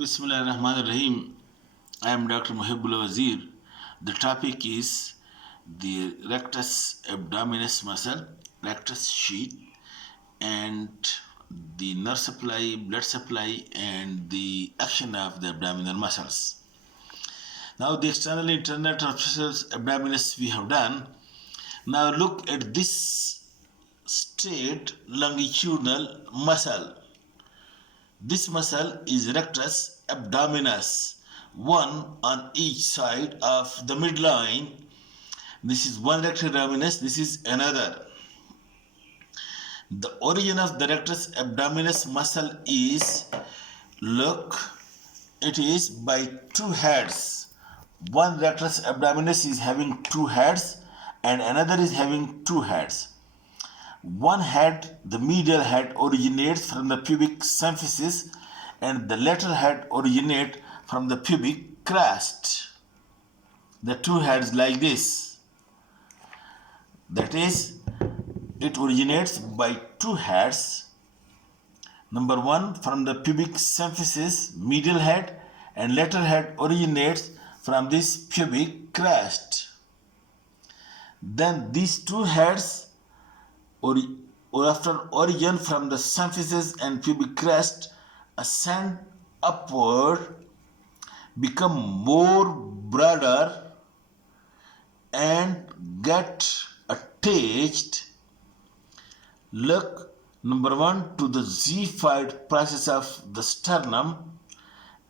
Bismillahirrahmanirrahim. I am Dr. Muhibbul Wazir. The topic is the rectus abdominis muscle, rectus sheath, and the nerve supply, blood supply, and the action of the abdominal muscles. Now, the external internal transversus abdominis we have done. Now, look at this straight longitudinal muscle. This muscle is rectus abdominis, one on each side of the midline. This is one rectus abdominis, this is another. The origin of the rectus abdominis muscle is, look, it is by two heads. One rectus abdominis is having two heads and another is having two heads. One head, the medial head, originates from the pubic symphysis and the lateral head originates from the pubic crest. The two heads like this. That is, it originates by two heads. Number one, from the pubic symphysis, medial head, and lateral head originates from this pubic crest. Then these two heads or after origin from the symphysis and pubic crest ascend upward, become more broader and get attached, look, number one, to the xiphoid process of the sternum,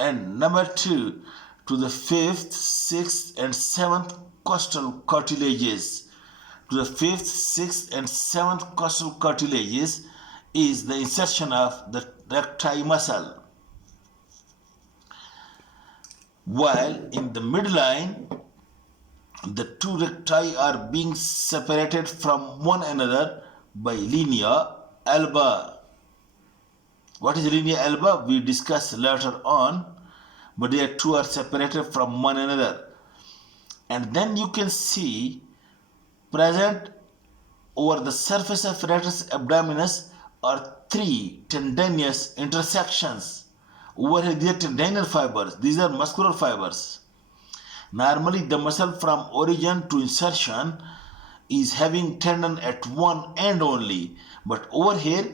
and number two, to the fifth, sixth and seventh costal cartilages. To the fifth, sixth and seventh costal cartilages is the insertion of the recti muscle. While in the midline, the two recti are being separated from one another by linea alba. What is linea alba? We discuss later on, but they two are separated from one another. And then you can see present over the surface of rectus abdominis are three tendinous intersections. Over here, these are tendinal fibers. These are muscular fibers. Normally, the muscle from origin to insertion is having tendon at one end only. But over here,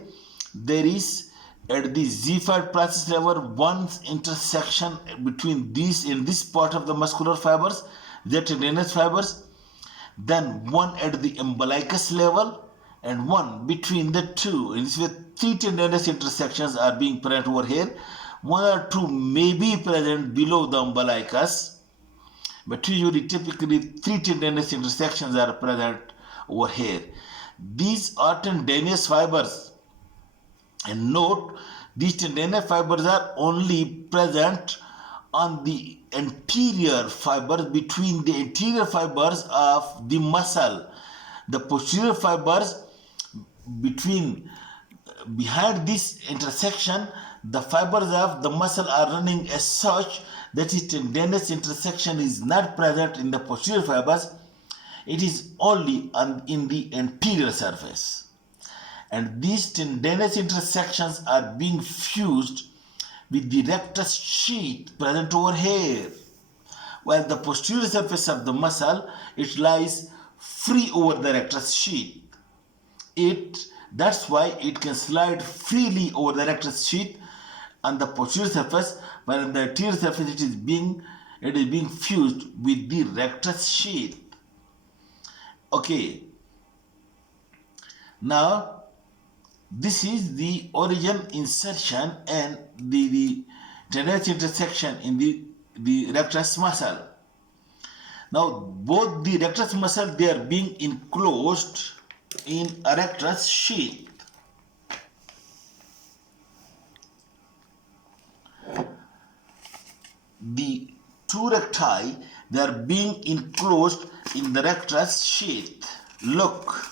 there is at the xiphoid process level one intersection between these in this part of the muscular fibers, the tendinous fibers. Then one at the umbilicus level and one between the two. In this way, three tendinous intersections are being present over here. One or two may be present below the umbilicus, but usually typically three tendinous intersections are present over here. These are tendinous fibers. And note, these tendinous fibers are only present on the anterior fibers, between the anterior fibers of the muscle. The posterior fibers behind this intersection, the fibers of the muscle are running as such that its tendinous intersection is not present in the posterior fibers. It is only in the anterior surface. And these tendinous intersections are being fused with the rectus sheath present over here. While the posterior surface of the muscle, it lies free over the rectus sheath. That's why it can slide freely over the rectus sheath on the posterior surface, while on the anterior surface it is being fused with the rectus sheath. Okay. Now, this is the origin, insertion, and the tendinous intersection in the rectus muscle. Now, both the rectus muscle, they are being enclosed in a rectus sheath. The two recti, they are being enclosed in the rectus sheath. Look,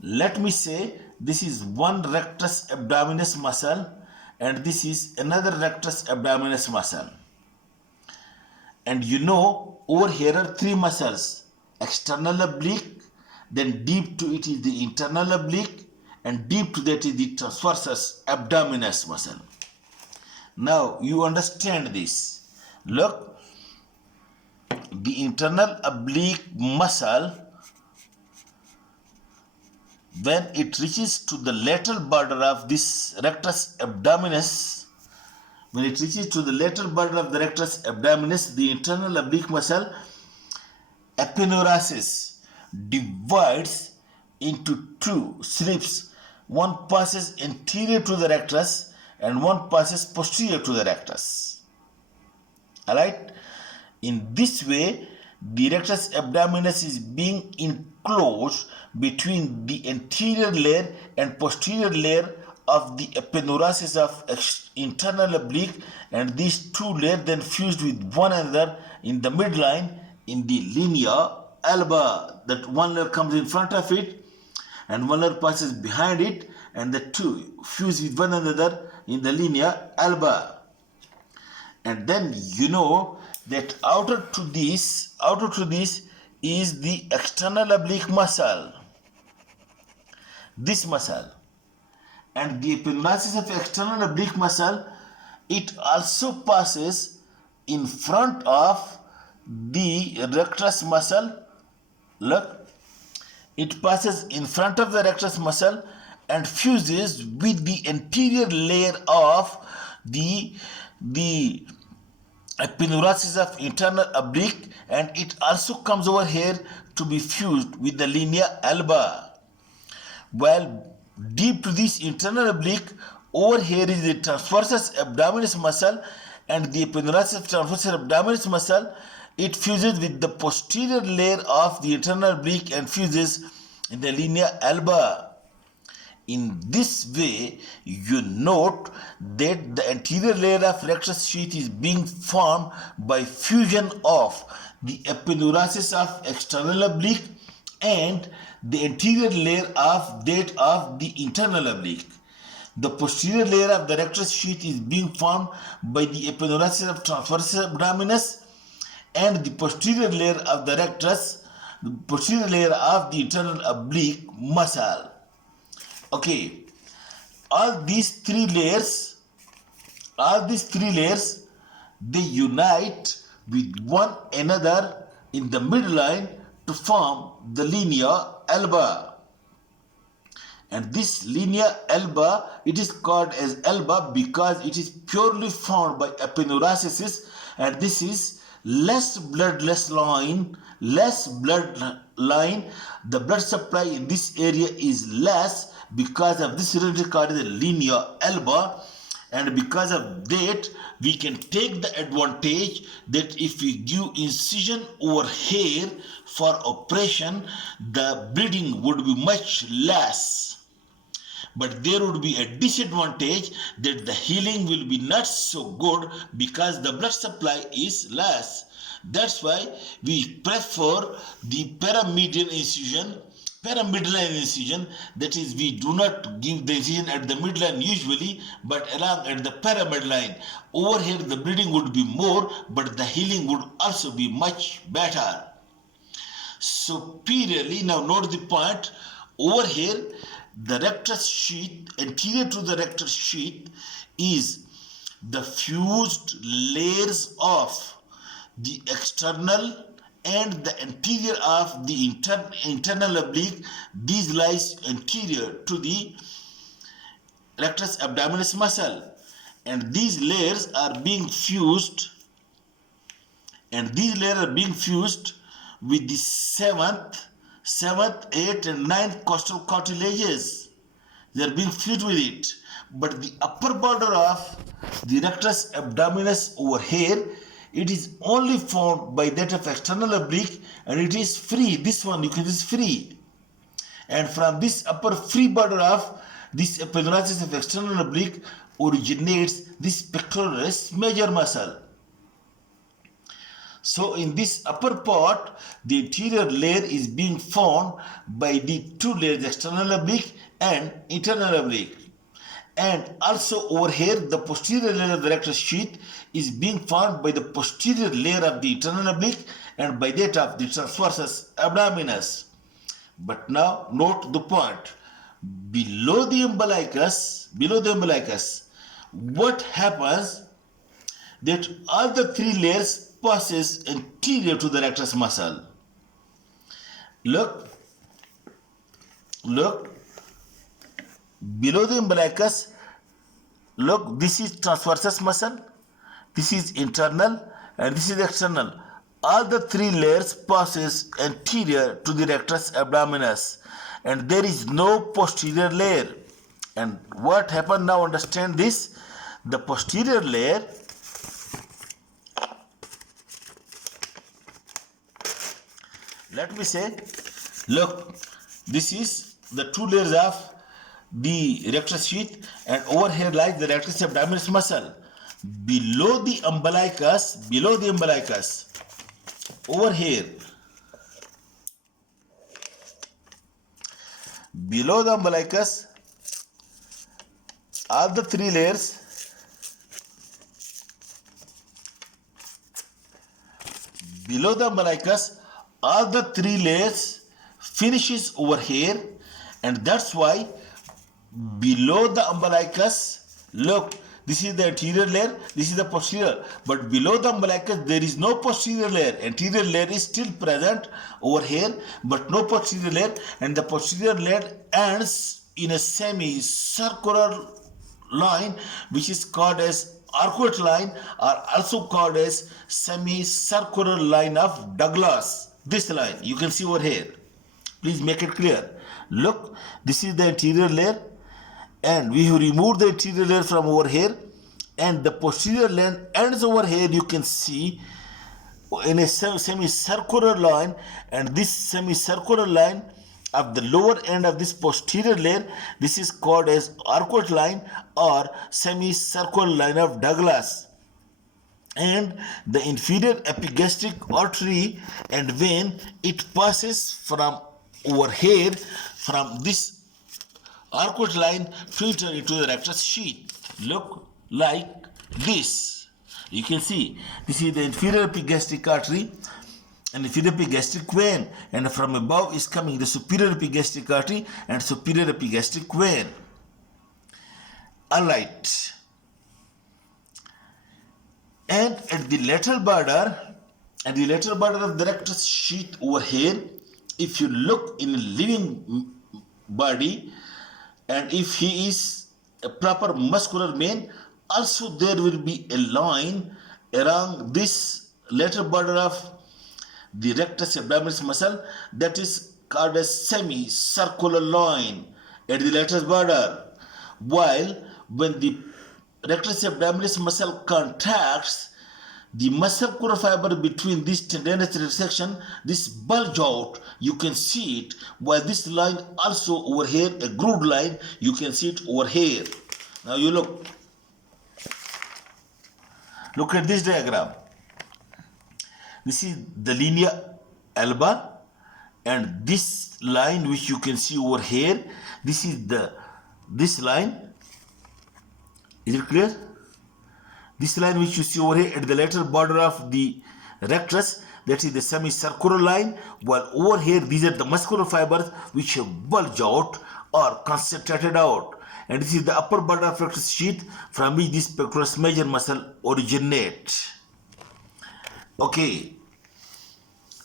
let me say this is one rectus abdominis muscle and this is another rectus abdominis muscle. And you know, over here are three muscles: external oblique, then deep to it is the internal oblique, and deep to that is the transversus abdominis muscle. Now you understand this. Look, the internal oblique muscle, when it reaches to the lateral border of this rectus abdominis, when it reaches to the lateral border of the rectus abdominis, the internal oblique muscle aponeurosis divides into two slips. One passes anterior to the rectus and one passes posterior to the rectus. Alright? In this way, the rectus abdominis is being enclosed between the anterior layer and posterior layer of the aponeurosis of internal oblique, and these two layers then fused with one another in the midline in the linea alba. That one layer comes in front of it and one layer passes behind it, and the two fuse with one another in the linea alba. And then you know that outer to this is the external oblique muscle, this muscle. And the aponeurosis of external oblique muscle, it also passes in front of the rectus muscle. Look, it passes in front of the rectus muscle and fuses with the anterior layer of the aponeurosis of internal oblique, and it also comes over here to be fused with the linea alba. While deep to this internal oblique, over here is the transversus abdominis muscle, and the aponeurosis of transversus abdominis muscle, it fuses with the posterior layer of the internal oblique and fuses in the linea alba. In this way, you note that the anterior layer of rectus sheath is being formed by fusion of the aponeurosis of external oblique and the anterior layer of that of the internal oblique. The posterior layer of the rectus sheath is being formed by the aponeurosis of transversus abdominis, and the posterior layer of the rectus, the posterior layer of the internal oblique muscle. Okay, all these three layers, they unite with one another in the midline to form the linea alba. And this linea alba, it is called as alba because it is purely formed by aponeurosis, and this is less bloodless line. The blood supply in this area is less. Because of this reason, it is called the linea alba, and because of that, we can take the advantage that if we give incision over here for operation, the bleeding would be much less. But there would be a disadvantage that the healing will be not so good because the blood supply is less. That's why we prefer the pyramidal incision. Pyramidal incision, that is, we do not give the incision at the midline usually, but along at the pyramid line. Over here the bleeding would be more, but the healing would also be much better. Superiorly, now note the point, over here the rectus sheath, anterior to the rectus sheath is the fused layers of the external and the anterior of the internal oblique. These lies anterior to the rectus abdominis muscle, and these layers are being fused, with the 7th, 8th and 9th costal cartilages. They are being fused with it, but the upper border of the rectus abdominis over here, it is only formed by that of external oblique, and it is free. This one you can is free, and from this upper free border of this aponeurosis of external oblique originates this pectoralis major muscle. So in this upper part, the anterior layer is being formed by the two layers, external oblique and internal oblique. And also over here, the posterior layer of the rectus sheath is being formed by the posterior layer of the internal oblique and by that of the transversus abdominis. But now note the point. below the umbilicus, what happens that all the three layers passes anterior to the rectus muscle. Look, below the umbilicus, look, this is transversus muscle, this is internal, and this is external. All the three layers passes anterior to the rectus abdominis, and there is no posterior layer. And what happened now, understand this, the posterior layer, let me say, look, this is the two layers of the rectus sheath, and over here lies the rectus abdominis muscle. Below the umbilicus, over here, below the umbilicus, all the three layers, below the umbilicus, all the three layers finishes over here, and that's why below the umbilicus, look, this is the anterior layer, this is the posterior, but below the umbilicus there is no posterior layer. Anterior layer is still present over here, but no posterior layer, and the posterior layer ends in a semicircular line which is called as arcuate line, or also called as semicircular line of Douglas. This line you can see over here. Please make it clear. Look, this is the anterior layer, and we have removed the anterior layer from over here, and the posterior layer ends over here. You can see in a semicircular line, and this semicircular line of the lower end of this posterior layer, this is called as arcuate line or semicircular line of Douglas. And the inferior epigastric artery and vein, it passes from over here, from this arcuate line, filter into the rectus sheath. Look like this. You can see this is the inferior epigastric artery and inferior epigastric vein, and from above is coming the superior epigastric artery and superior epigastric vein. Alright. And at the lateral border, of the rectus sheath over here, if you look in a living body, and if he is a proper muscular man, also there will be a line around this lateral border of the rectus abdominis muscle, that is called a semicircular line at the lateral border. While when the rectus abdominis muscle contracts, the muscular fiber between this tendinous section, this bulge out, you can see it, while this line also over here, a grooved line, you can see it over here. Now you look at this diagram. This is the linea alba, and this line which you can see over here, this is this line. Is it clear? This line which you see over here at the lateral border of the rectus, that is the semicircular line, while over here these are the muscular fibers which have bulged out or concentrated out, and this is the upper border of rectus sheath from which this pectoralis major muscle originates. Okay,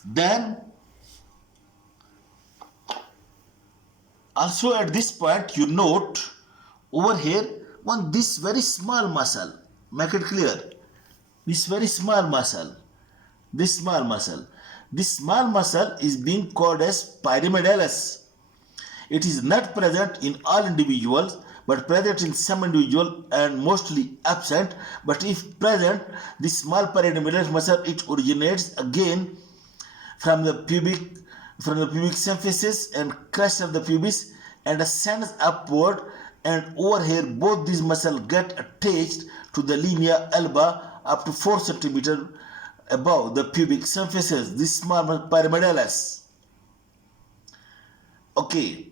then also at this point you note over here this very small muscle. Make it clear. This very small muscle. This small muscle is being called as pyramidalis. It is not present in all individuals, but present in some individuals and mostly absent. But if present, this small pyramidalis muscle, it originates again from the pubic symphysis and crest of the pubis and ascends upward, and over here both these muscles get attached to the linea alba up to 4 cm above the pubic symphysis, this small pyramidalis. Okay,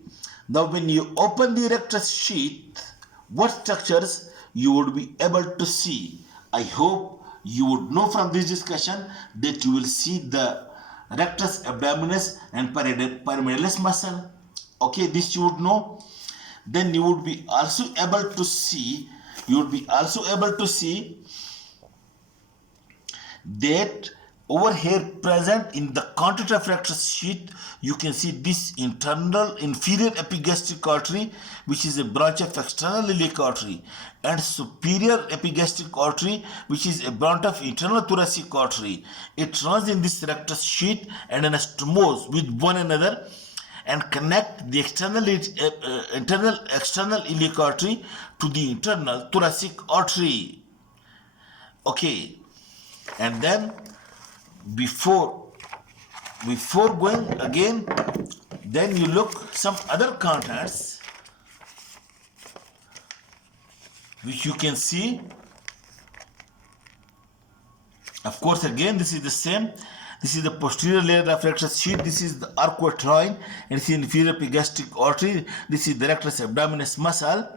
now when you open the rectus sheath, what structures you would be able to see? I hope you would know from this discussion that you will see the rectus abdominis and pyramidalis muscle. Okay, this you would know. then you would be also able to see, that over here present in the content of rectus sheath, you can see this internal inferior epigastric artery, which is a branch of external iliac artery, and superior epigastric artery, which is a branch of internal thoracic artery. It runs in this rectus sheath and anastomose with one another and connect the external iliac artery to the internal thoracic artery. Okay, and then before going again, then you look some other contents which you can see. Of course, again this is the same. This is the posterior layer of rectus sheath. This is the arcuate loin, and this is inferior epigastric artery. This is the rectus abdominis muscle,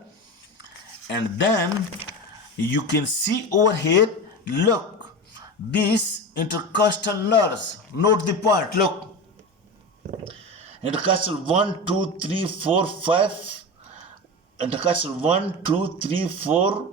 and then you can see over here, look, these intercostal nerves. Note the point. Look, intercostal 1, 2, 3, 4, 5. Intercostal 1, 2, 3, 4,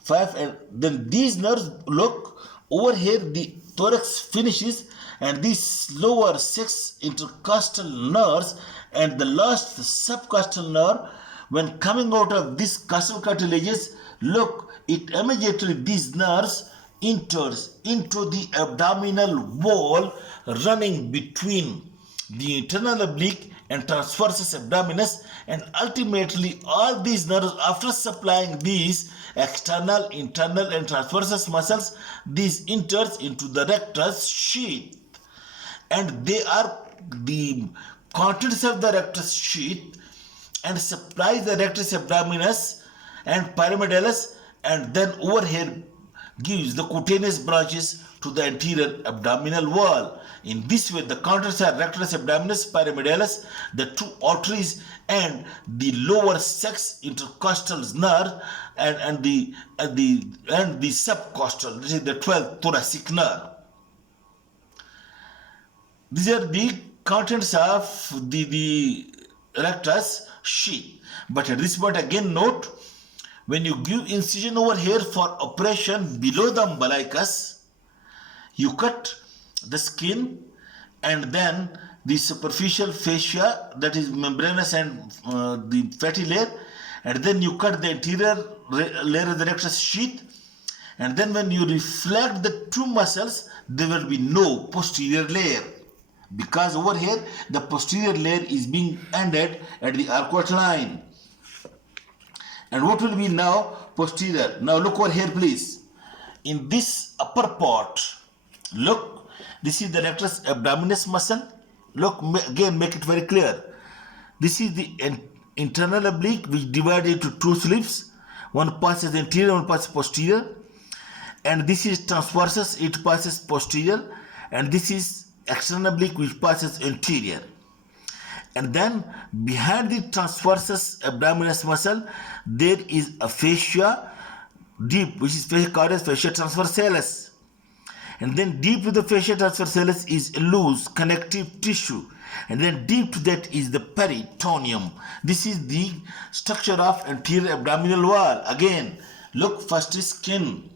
5, and then these nerves. Look over here, the thorax finishes, and these lower 6 intercostal nerves and the last subcostal nerve, when coming out of this costal cartilages, look, it immediately, these nerves enters into the abdominal wall running between the internal oblique and transversus abdominis, and ultimately all these nerves, after supplying these external, internal and transversus muscles, these enters into the rectus sheath, and they are the contents of the rectus sheath and supplies the rectus abdominis and pyramidalis, and then over here gives the cutaneous branches to the anterior abdominal wall. In this way, the contents are rectus abdominis, pyramidalis, the 2 arteries, and the lower 6 intercostal nerve, and the subcostal, this is the 12th thoracic nerve. These are the contents of the rectus sheath. But at this point, again note, when you give incision over here for operation below the umbilicus, you cut the skin, and then the superficial fascia, that is membranous and the fatty layer, and then you cut the anterior layer of the rectus sheath, and then when you reflect the 2 muscles, there will be no posterior layer, because over here the posterior layer is being ended at the arcuate line. And what will be now posterior? Now look over here, please. In this upper part, look, this is the rectus abdominis muscle. Look, again, make it very clear. This is the internal oblique, which divided into 2 slips. One passes anterior, one passes posterior. And this is transversus, it passes posterior. And this is external oblique, which passes anterior. And then behind the transversus abdominis muscle, there is a fascia deep, which is called as fascia transversalis. And then deep to the fascia transversalis is a loose connective tissue. And then deep to that is the peritoneum. This is the structure of anterior abdominal wall. Again, look, first is skin,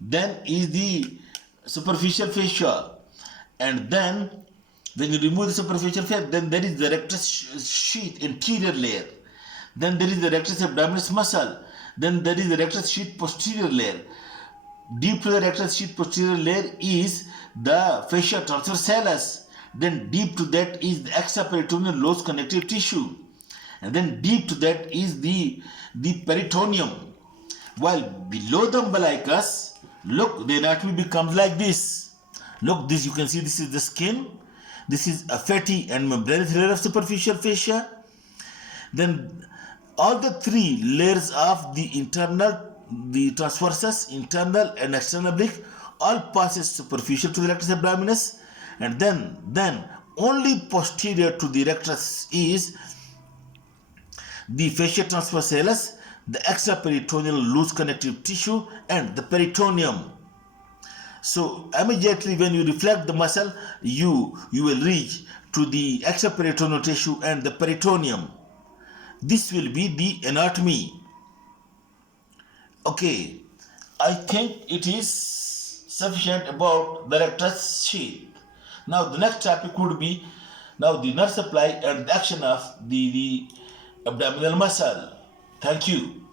then is the superficial fascia, and then when you remove the superficial fascia, then there is the rectus sheath interior layer, then there is the rectus abdominis muscle, then there is the rectus sheath posterior layer. Deep to the rectus sheath posterior layer is the fascia transversalis. Then deep to that is the extraperitoneal loose connective tissue. And then deep to that is the peritoneum. While below the umbilicus, look, the anatomy becomes like this. Look, this you can see, this is the skin. This is a fatty and membranous layer of superficial fascia. Then all the 3 layers of the internal, the transversus, internal and external oblique, all passes superficial to the rectus abdominis, and then only posterior to the rectus is the fascia transversalis, the extraperitoneal loose connective tissue, and the peritoneum. So immediately when you reflect the muscle, you will reach to the extraperitoneal tissue and the peritoneum. This will be the anatomy. Okay, I think it is sufficient about the rectus sheath. Now the next topic would be now the nerve supply and the action of the abdominal muscle. Thank you.